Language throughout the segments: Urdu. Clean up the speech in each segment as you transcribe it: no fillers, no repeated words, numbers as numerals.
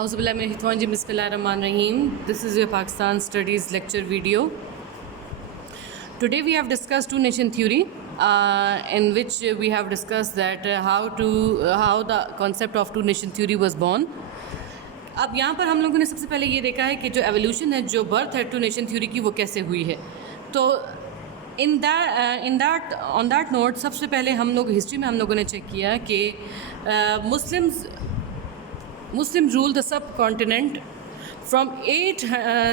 Auzu billahi minash shaitanir rajim. Bismillahir Rahmanir Rahim. This is your Pakistan Studies lecture video. Today we have discussed two nation theory, in which we have discussed that how the concept of two nation theory was born. اب یہاں پر ہم لوگوں نے سب سے پہلے یہ دیکھا ہے کہ جو ایولیوشن ہے، جو برتھ ہے ٹو نیشن تھیوری کی، وہ کیسے ہوئی ہے. تو آن دیٹ نوٹ سب سے پہلے ہم لوگ ہسٹری میں ہم لوگوں نے چیک کیا کہ Muslim ruled the subcontinent from 8th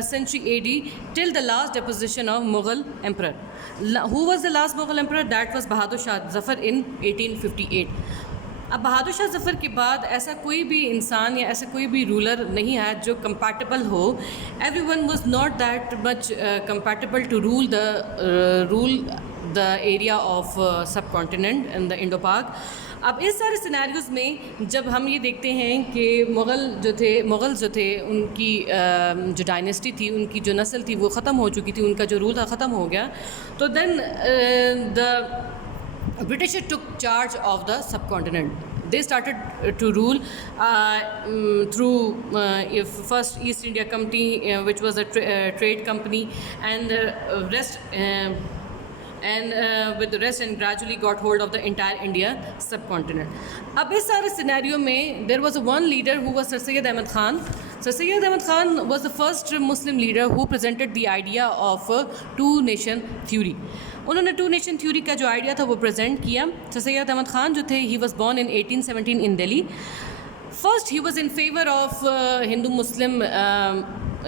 century AD till the last deposition of Mughal emperor. Who was the last Mughal emperor? That was Bahadur Shah Zafar in 1858. اب بہادر شاہ ظفر کے بعد ایسا کوئی بھی انسان یا ایسا کوئی بھی رولر نہیں ہے جو کمپیٹیبل ہو. Everyone was not that much compatible to rule the area of subcontinent in the Indo Pak. اب اس سارے سینیریوز میں جب ہم یہ دیکھتے ہیں کہ مغل جو تھے ان کی جو ڈائنیسٹی تھی، ان کی جو نسل تھی وہ ختم ہو چکی تھی، ان کا جو رول تھا ختم ہو گیا. تو دین دا British took charge of the subcontinent. They started to rule through first East India Company, which was a trade company, and with the rest, and gradually got hold of the entire India subcontinent. اب اس سارے سینیریو میں there was one leader who was Sir Syed Ahmad Khan. Sir Syed Ahmad Khan was the first Muslim leader who presented the idea of two nation theory. انہوں نے ٹو نیشن تھیوری کا جو آئیڈیا تھا وہ پریزنٹ کیا. سر سید احمد خان جو تھے، he was born in 1817 in Delhi. First he was in favour of Hindu Muslim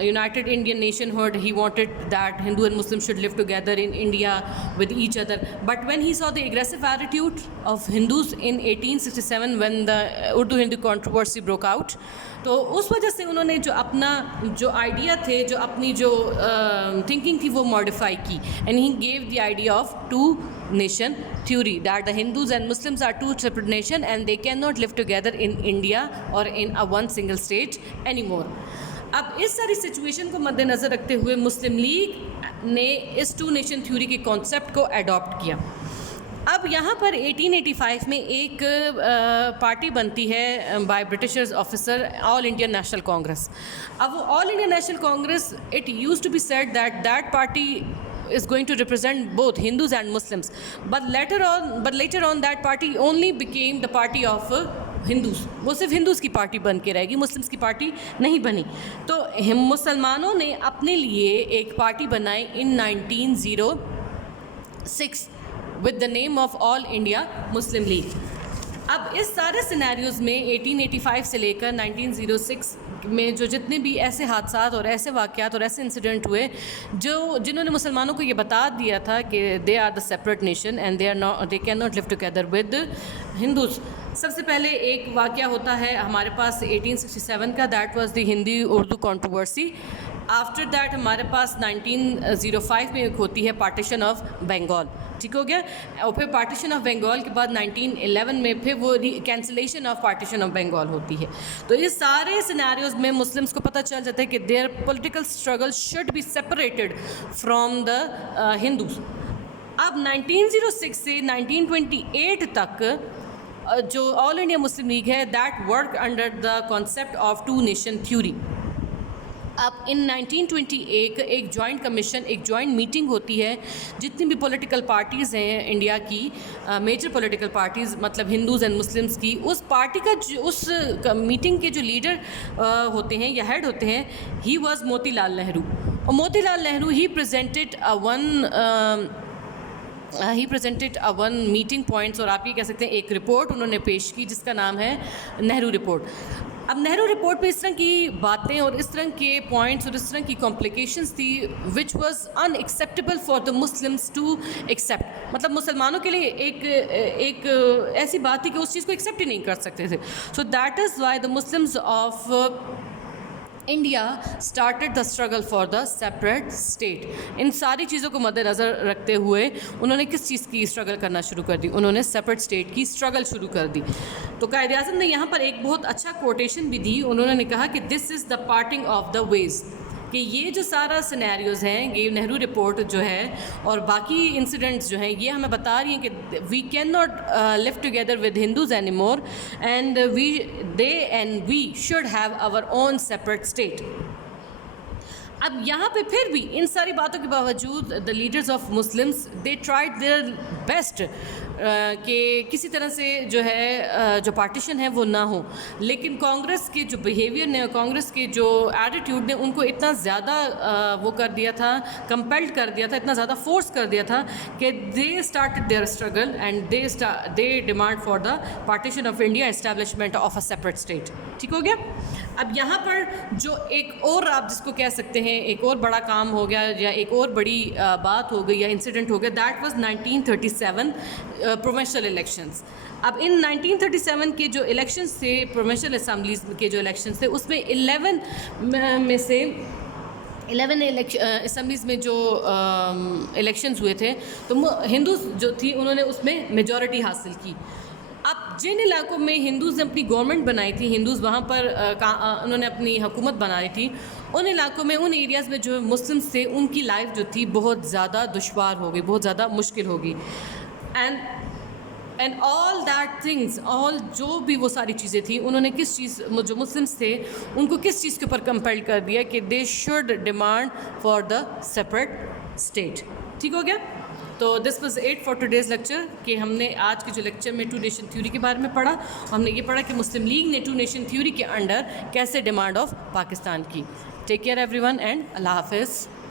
united Indian nationhood. He wanted that Hindu and Muslim should live together in India with each other. But when he saw the aggressive attitude of Hindus in 1867 when the Urdu-Hindu controversy broke out, تو اس وجہ سے انہوں نے جو اپنا جو آئیڈیا تھے، جو اپنی جو تھنکنگ تھی وہ ماڈیفائی کی. And he give the idea of two nation theory, that the Hindus and Muslims are two separate nations and they cannot live together in India or in a one single state anymore. اب اس ساری سچویشن کو مد نظر رکھتے ہوئے مسلم لیگ نے اس ٹو نیشن تھیوری کے کانسیپٹ کو اڈاپٹ کیا. اب یہاں پر 1885 میں ایک پارٹی بنتی ہے by britishers officer, all India National Congress. اب وہ all India National Congress, it used to be said that party is going to represent both Hindus and Muslims, but later on that party only became the party of Hindus. وہ صرف ہندوز کی پارٹی بن کے رہے گی، مسلمس کی پارٹی نہیں بنی. تو مسلمانوں نے اپنے لیے ایک پارٹی بنائی in 1906 with the name of All India Muslim League. اب اس سارے سینیریوز میں 1885 سے لے کر 1906 میں جو جتنے بھی ایسے حادثات اور ایسے واقعات اور ایسے انسیڈنٹ ہوئے جنہوں نے مسلمانوں کو یہ بتا دیا تھا کہ they are the separate nation and they can not live together with Hindus. سب سے پہلے ایک واقعہ ہوتا ہے ہمارے پاس 1867 کا، that was the Hindi Urdu controversy. After that ہمارے پاس 1905 میں ایک ہوتی ہے پارٹیشن آف بنگال، ٹھیک ہو گیا. اور پھر پارٹیشن آف بنگال کے بعد 1911 میں پھر وہ cancellation of partition of Bengal ہوتی ہے. تو اس سارے سینیریوز میں مسلمس کو پتہ چل جاتا ہے کہ there political struggle should be separated from the Hindus. اب 1906 سے 1928 تک جو آل انڈیا مسلم لیگ ہے، that work under the concept of two nation theory. اب ان 1928 ایک جوائنٹ کمیشن، ایک جوائنٹ میٹنگ ہوتی ہے. جتنی بھی پولیٹیکل پارٹیز ہیں انڈیا کی، میجر پولیٹیکل پارٹیز مطلب ہندوز اینڈ مسلمس کی، اس پارٹی کا اس میٹنگ کے جو لیڈر ہوتے ہیں یا ہیڈ ہوتے ہیں، ہی واز موتی لال نہرو. اور موتی لال نہرو ہی پریزنٹڈ ون میٹنگ پوائنٹس، اور آپ یہ کہہ سکتے ہیں ایک رپورٹ انہوں نے پیش کی جس کا نام ہے نہرو رپورٹ. اب نہرو رپورٹ پہ اس طرح کی باتیں اور اس طرح کے پوائنٹس اور اس طرح کی کمپلیکیشنس تھی which was unacceptable for the Muslims to accept. مطلب مسلمانوں کے لیے ایک ایسی بات تھی کہ اس چیز کو ایکسیپٹ ہی نہیں کر سکتے تھے. So that is why the Muslims of India started the struggle for the separate state. ان ساری چیزوں کو مد نظر رکھتے ہوئے انہوں نے کس چیز کی اسٹرگل کرنا شروع کر دی؟ انہوں نے سیپریٹ اسٹیٹ کی اسٹرگل شروع کر دی. تو قائد اعظم نے یہاں پر ایک بہت اچھا کوٹیشن بھی دی. انہوں نے کہا کہ دس از دا پارٹنگ آف دا ویز. کہ یہ جو سارا سینیریوز ہیں, یہ نہرو رپورٹ جو ہے اور باقی انسیڈنٹس جو ہیں, یہ ہمیں بتا رہی ہیں کہ we can not live together with Hindus any more, and we should have our own separate state. اب یہاں پہ پھر بھی ان ساری باتوں کے باوجود the leaders of Muslims they tried their best کہ کسی طرح سے جو ہے جو پارٹیشن ہے وہ نہ ہو. لیکن کانگریس کے جو بیہیویئر نے, کانگریس کے جو ایٹیٹیوڈ نے ان کو اتنا زیادہ وہ کر دیا تھا, کمپیلڈ کر دیا تھا, اتنا زیادہ فورس کر دیا تھا کہ they started their struggle and they demand for the partition of India, establishment of a separate state. ٹھیک ہو گیا. اب یہاں پر جو ایک اور آپ جس کو کہہ سکتے ہیں ایک اور بڑا کام ہو گیا یا ایک اور بڑی بات ہو گئی یا انسیڈنٹ ہو گیا, دیٹ واز 1937 پروونشل الیکشنز. اب ان 1937 کے جو الیکشنز تھے, پروونشل اسمبلیز کے جو الیکشنز تھے, اس میں 11 میں سے 11 اسمبلیز میں جو الیکشنز ہوئے تھے تو ہندوز جو تھی انہوں نے اس میں میجورٹی حاصل کی. اب جن علاقوں میں ہندوز نے اپنی گورنمنٹ بنائی تھی, ہندوز وہاں پر انہوں نے اپنی حکومت بنائی تھی, ان علاقوں میں, ان ایریاز میں جو مسلمس تھے ان کی لائف جو تھی بہت زیادہ دشوار ہو گئی, بہت زیادہ مشکل ہوگی. اینڈ آل دیٹ تھنگس, آل جو بھی وہ ساری چیزیں تھیں, انہوں نے کس چیز, جو مسلمس تھے ان کو کس چیز کے اوپر کمپیل کر دیا کہ they should demand for the separate state. ٹھیک ہو گیا. تو this was it for today's lecture کہ ہم نے آج کے جو لیکچر میں 2 نیشن تھیوری کے بارے میں پڑھا. ہم نے یہ پڑھا کہ مسلم لیگ نے 2 نیشن تھیوری کے انڈر کیسے ڈیمانڈ آف پاکستان کی. Take care everyone and اللہ حافظ.